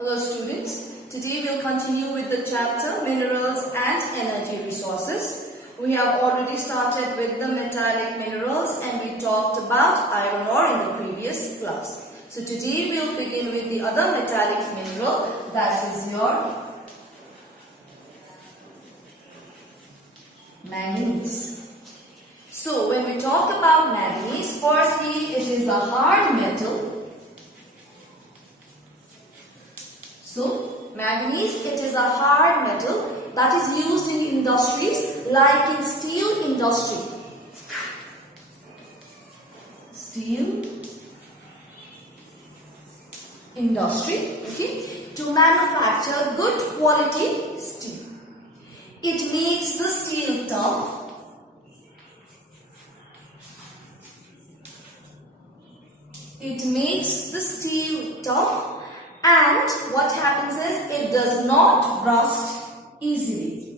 Hello students, today we'll continue with the chapter Minerals and Energy Resources. We have already started with the metallic minerals and we talked about iron ore in the previous class. So today we'll begin with the other metallic mineral, that is your manganese. So when we talk about manganese, firstly it is a hard metal. So, manganese, it is a hard metal that is used in industries like in steel industry. Steel industry, okay, to manufacture good quality steel. It makes the steel tough. It makes the steel tough. And what happens is it does not rust easily.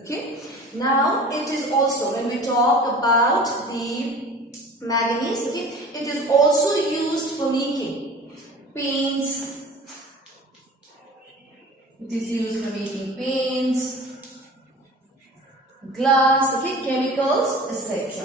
Okay. Now it is also, when we talk about the manganese, okay, it is also used for making paints. It is used for making paints, glass, okay, chemicals, etc.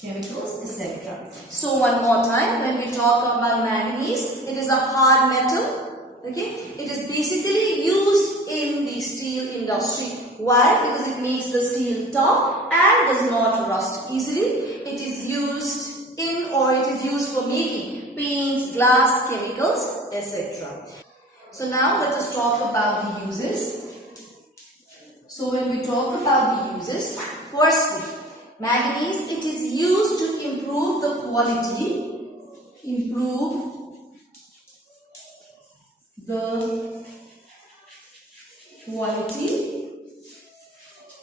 Chemicals, etc. So one more time, when we talk about manganese, it is a hard metal, okay. It is basically used in the steel industry. Why? Because it makes the steel tough and does not rust easily. It is used in, or it is used for making paints, glass, chemicals, etc. So now let us talk about the uses. So when we talk about the uses, firstly, manganese, it is used to improve the quality,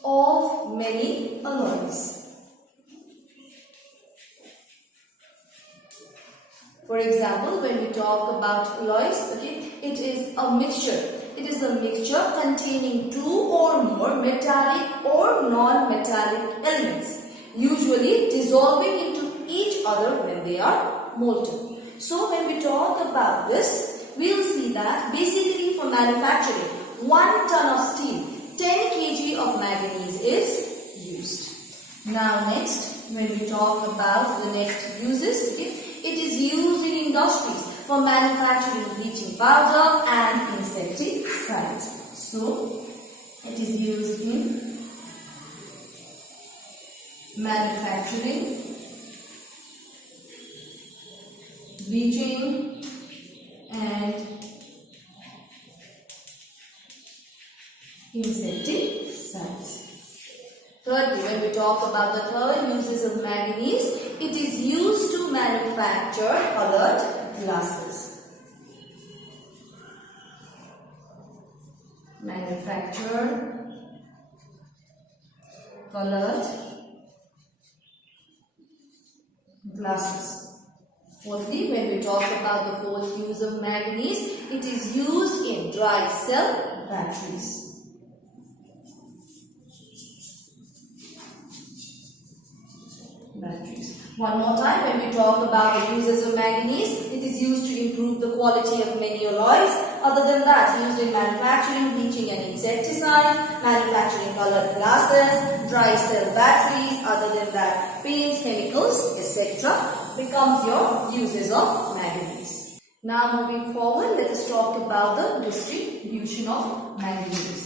of many alloys. For example, when we talk about alloys, okay, it is a mixture. It is a mixture containing two or more metallic or non-metallic elements, usually dissolving into each other when they are molten. So when we talk about this, we will see that basically for manufacturing 1 ton of steel, 10 kg of manganese is used. Now next, when we talk about the next uses, okay, it is used in industries for manufacturing bleaching powder and insecticides. So, it is used in manufacturing bleaching and insecticides. Thirdly, when we talk about the third uses of manganese, it is used to manufacture colored glasses. Manufacture colored glasses. Fourthly, when we talk about the fourth use of manganese, it is used in dry cell batteries. One more time, when we talk about the uses of manganese, it is used to improve the quality of many alloys. Other than that, used in manufacturing, bleaching and insecticides, manufacturing colored glasses, dry cell batteries. Other than that, paints, chemicals, etc. becomes your uses of manganese. Now moving forward, let us talk about the distribution of manganese.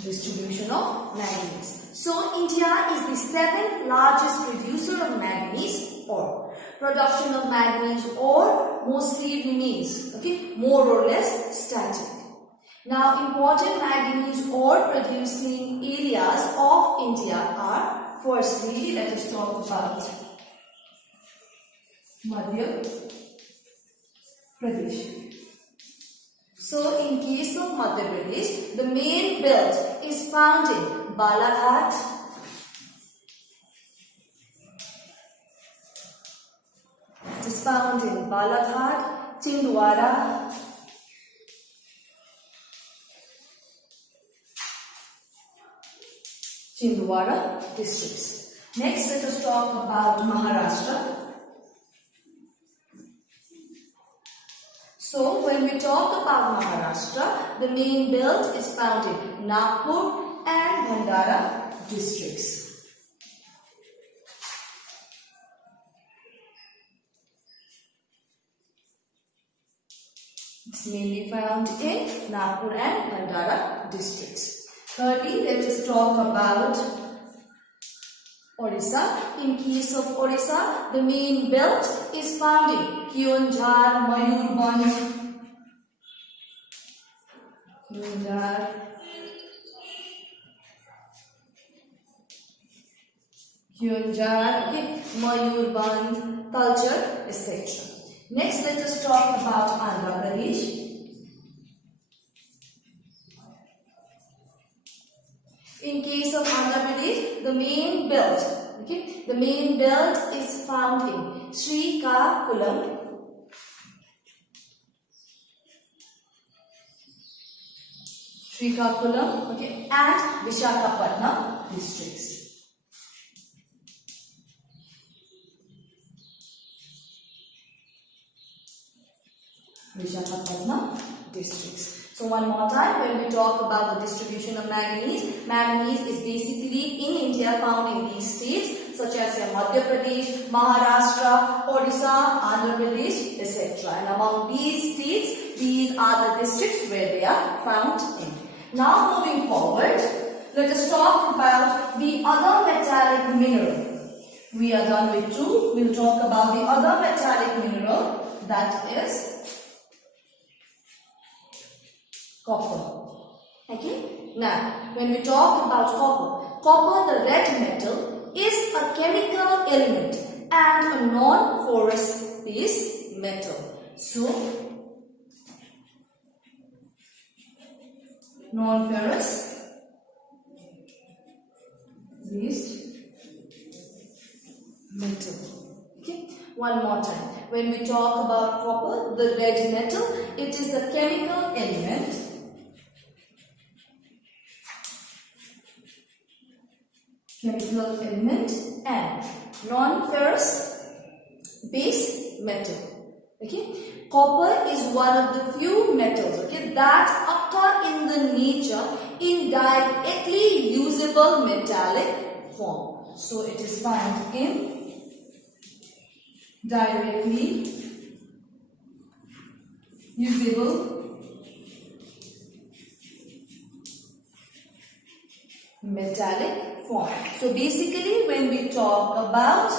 Distribution of manganese. So India is the 7th largest producer of manganese ore. Production of manganese ore mostly remains, okay, more or less static. Now important manganese ore producing areas of India are, firstly, let us talk about Madhya Pradesh. So in case of Madhya Pradesh, the main belt is found in Balaghat, It is found in Balaghat, Chindwara, Chhindwara districts. Next, let us talk about Maharashtra. So, when we talk about Maharashtra, the main belt is found in Nagpur and Bhandara districts. It's mainly found in Nagpur and Bhandara districts. Thirdly, let us talk about Odisha. In case of Odisha, the main belt is found in Keonjhar, Mayurbhanj, Mayurbhanj, Talcher, etc. Next, let us talk about Andhra Pradesh. In case of Andhra Pradesh, the main belt, the main belt is found in Srikakulam, and Visakhapatnam districts. Visakhapatnam districts. So one more time, when we talk about the distribution of manganese, manganese is basically in India found in these states such as Madhya Pradesh, Maharashtra, Odisha, Andhra Pradesh, etc. And among these states, these are the districts where they are found in. Now moving forward, let us talk about the other metallic mineral. We are done with two. We will talk about the other metallic mineral, that is copper. Okay. Now, when we talk about copper, the red metal, is a chemical element and a non-porous base metal. So, non-ferrous based metal. Okay. One more time. When we talk about copper, the red metal, it is a chemical element and non-ferrous base metal. Okay, copper is one of the few metals, okay, that occur in the nature in directly usable metallic form. So it is found in directly usable metallic form. So basically, when we talk about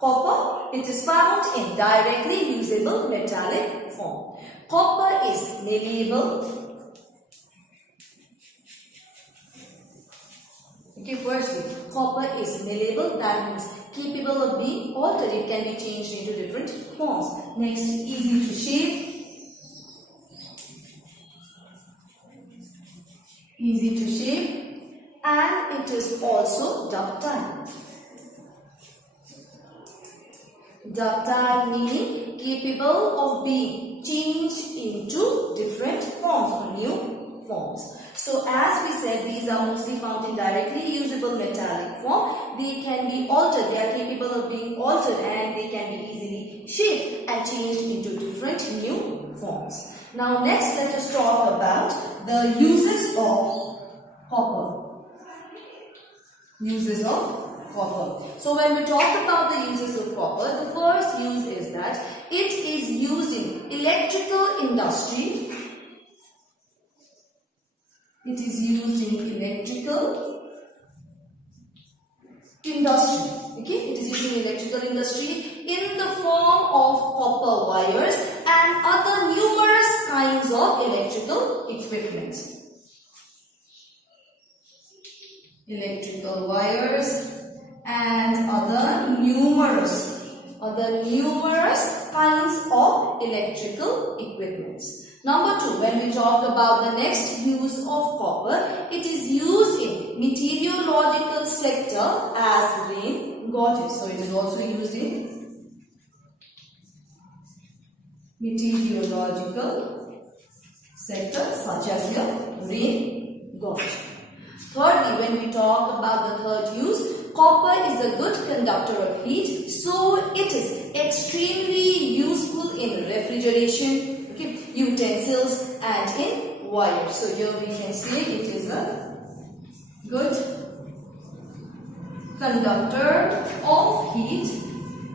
copper, it is found in directly usable metallic form. Copper is malleable. Okay, firstly, copper is malleable, that means capable of being altered. It can be changed into different forms. Next, easy to shape. And it is also ductile. Ductile meaning capable of being changed into different forms or new forms. So as we said, these are mostly found in directly usable metallic form. They can be altered. They are capable of being altered and they can be easily shaped and changed into different new forms. Now next, let us talk about the uses of copper. Uses of copper. So when we talk about the uses of copper, the first use is that it is used in electrical industry. It is used in electrical industry. Okay, it is used in electrical industry in the form of copper wires and other numerous kinds of electrical equipment. Electrical wires and other numerous kinds of electrical equipments. Number 2, when we talk about the next use of copper, it is used in meteorological sector as rain gauges. So it is also used in meteorological sector such as your rain gauge. Thirdly, when we talk about the third use, copper is a good conductor of heat, so it is extremely useful in refrigeration, okay, utensils and in wires. So here we can see it is a good conductor of heat.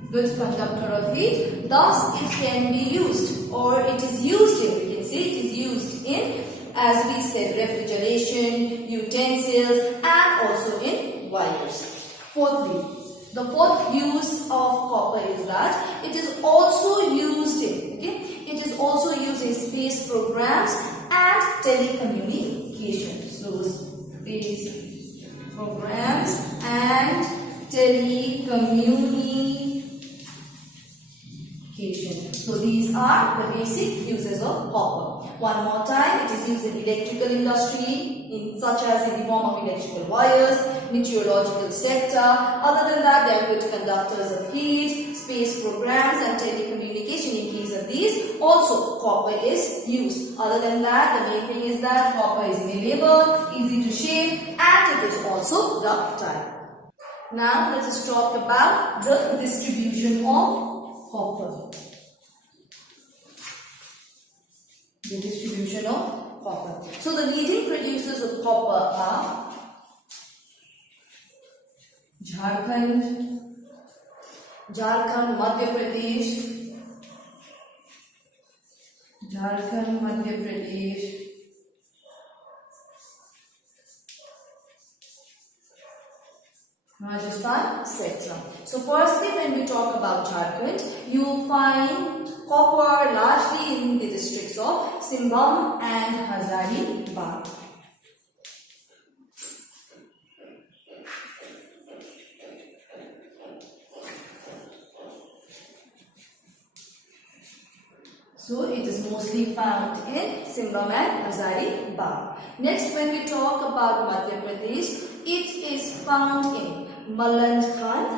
Good conductor of heat. Thus, it can be used, or it is used in. We can say it is used in, as we said, refrigeration, utensils, and also in wires. Fourthly, the fourth use of copper is that it is also used in. Okay, it is also used in space programs and telecommunications. So, space programs and telecommunications. So these are the basic uses of copper. One more time, it is used in electrical industry, such as in the form of electrical wires, meteorological sector. Other than that, they are good conductors of heat, space programs and telecommunication. In case of these, also copper is used. Other than that, the main thing is that copper is malleable, easy to shape, and it is also ductile. Now let us talk about the distribution of copper. The distribution of copper. So the leading producers of copper are Jharkhand, Madhya Pradesh, Rajasthan, etc. So firstly, when we talk about Jharkhand, you find copper largely in the districts of Simbam and Hazaribagh. So it is mostly found in Simbam and Hazaribagh. Next, when we talk about Madhya Pradesh, it is found in Malandkand,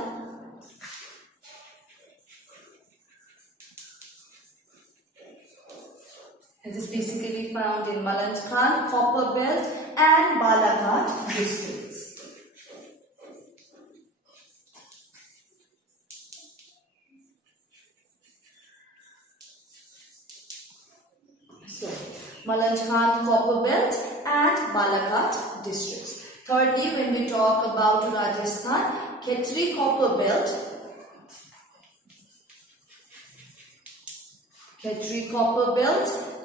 it is basically found in Malandkand, Copper Belt and Balaghat districts. So, Malandkand, Copper Belt and Balaghat districts. Thirdly, when we talk about Rajasthan, Khetri Copper Belt,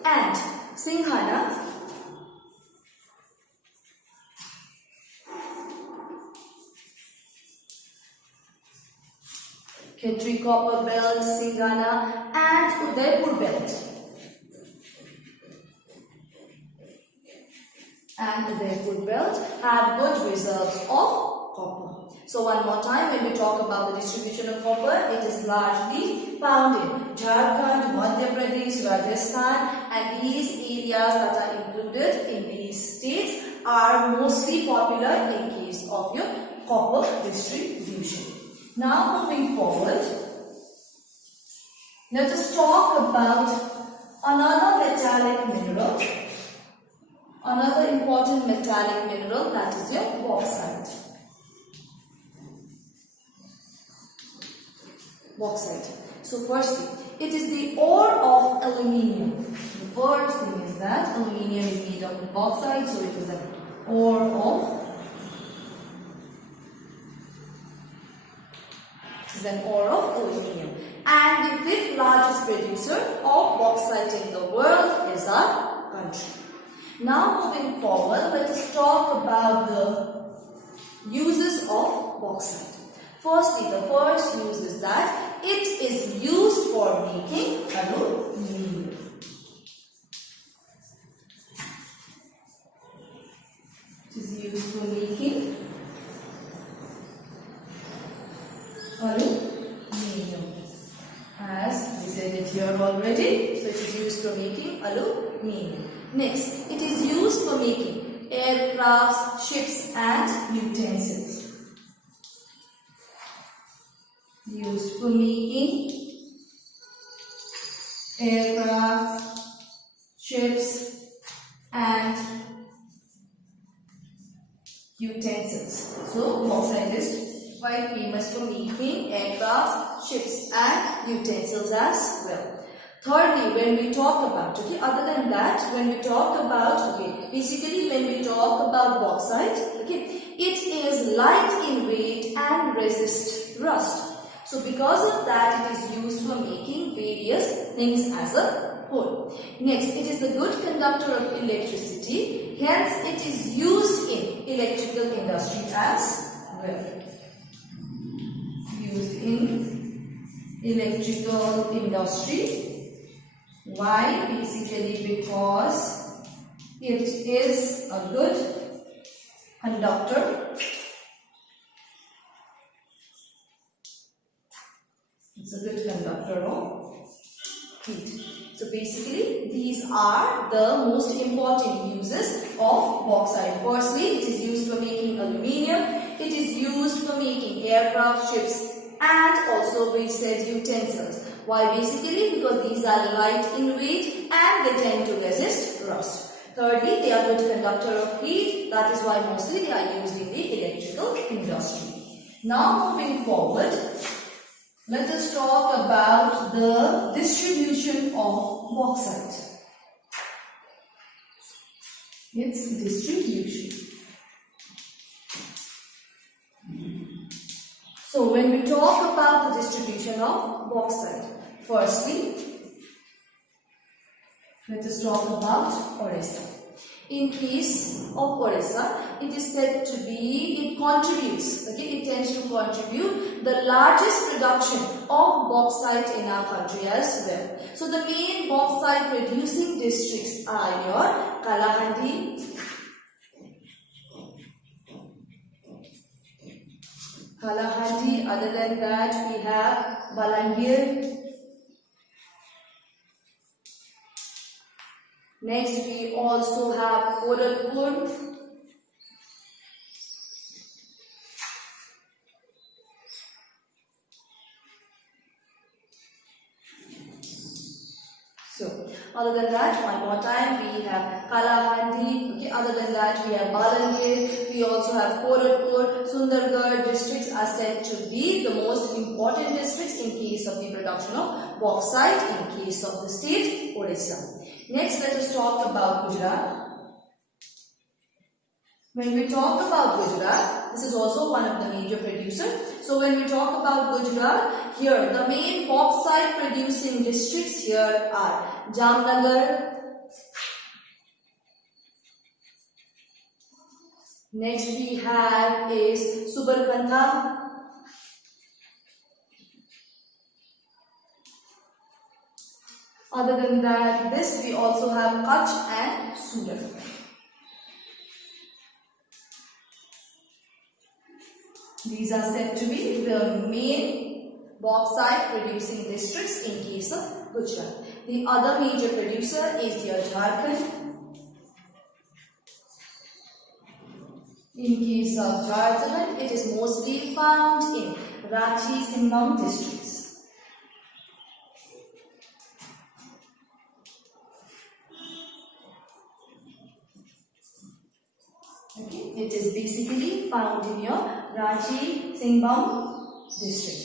and Singhana, Khetri Copper Belt, Singhana and Udaipur Belt. And Udaipur Belt have good reserves of copper. So one more time, when we talk about the distribution of copper, it is largely found in Jharkhand, Madhya Pradesh, Rajasthan, and these areas that are included in these states are mostly popular in case of your copper distribution. Now moving forward, let us talk about another metallic mineral. Another important metallic mineral, that is your bauxite. So firstly, it is the ore of aluminium. The first thing is that aluminium is made of bauxite, so it is the ore of. It is an ore of aluminium. And the fifth largest producer of bauxite in the world is our country. Now moving forward, let us talk about the uses of bauxite. Firstly, the first use is that it is used for making aluminium. It is used for making aluminium. As we said it here already, so it is used for making aluminium. Next, it is used for making aircrafts, ships and utensils. Used for making aircrafts, ships and utensils. So bauxite is quite famous for making aircrafts, ships and utensils as well. Thirdly, when we talk about, other than that, when we talk about, basically when we talk about bauxite, it is light in weight and resist rust. So because of that, it is used for making various things as a whole. Next, it is a good conductor of electricity, hence it is used in electrical industry as well. Used in electrical industry. Why? Basically because it is a good conductor. It's a good conductor of heat. So basically these are the most important uses of bauxite. Firstly, it is used for making aluminium. It is used for making aircraft, ships and also we said utensils. Why? Basically because these are light in weight and they tend to resist rust. Thirdly, they are good conductor of heat. That is why mostly they are used in the electrical industry. Now moving forward, let us talk about the distribution of bauxite. Its distribution. So when we talk about the distribution of bauxite, firstly, let us talk about Orissa. In case of Orissa, it is said to be, it contributes, it tends to contribute the largest production of bauxite in our country as well. So the main bauxite producing districts are your Kalahandi, other than that we have Balangir. Next we also have Gorakhpur. So other than that, one more time, we have Kalahandi. Other than that, we have Balangir. We also have Gorakhpur. Sundargarh districts are said to be the most important districts in case of the production of bauxite in case of the state Orissa. Next, let us talk about Gujarat. When we talk about Gujarat, this is also one of the major producers. So when we talk about Gujarat, here the main bauxite producing districts here are Jamnagar. Next we have is Subarkantha. Other than that, this we also have Kutch and Surat. These are said to be the main bauxite producing districts in case of Gujarat. The other major producer is your Jharkhand. In case of Jharkhand, it is mostly found in Ranchi, Simbam districts. It is basically found in your Ranchi, Simbam district.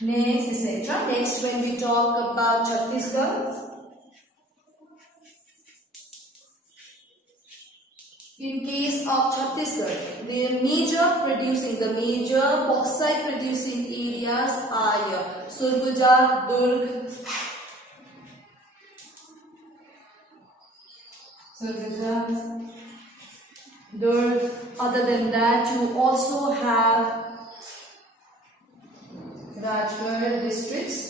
Next, etc. Next, when we talk about Chhattisgarh, in case of Chhattisgarh, the major bauxite producing areas are your Surguja, Durg, Durg. Other than that, you also have Rajgarh districts,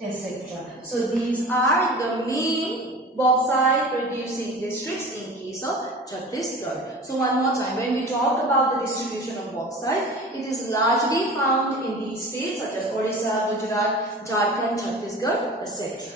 etc. So these are the main bauxite producing districts in case of Chhattisgarh. So one more time, when we talk about the distribution of bauxite, it is largely found in these states such as Odisha, Gujarat, Jharkhand, Chhattisgarh, etc.